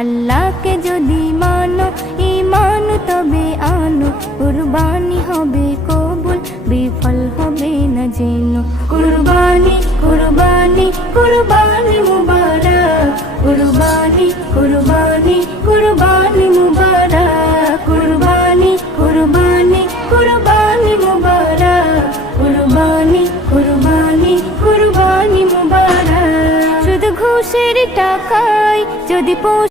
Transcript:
আল্লাহকে যদি মানো ঈমান তবে আনো, কুরবানি হবে কবুল বিফল হবে না যেন। কুরবানি কুরবানি কুরবানি মুবারক, কুরবানি কুরবানি কুরবানি মুবারক, কুরবানি কুরবানি কুরবানি মুবারক, কুরবানি কুরবানি কুরবানি মুবারক। শুধু ঘুষের টাকায় যদি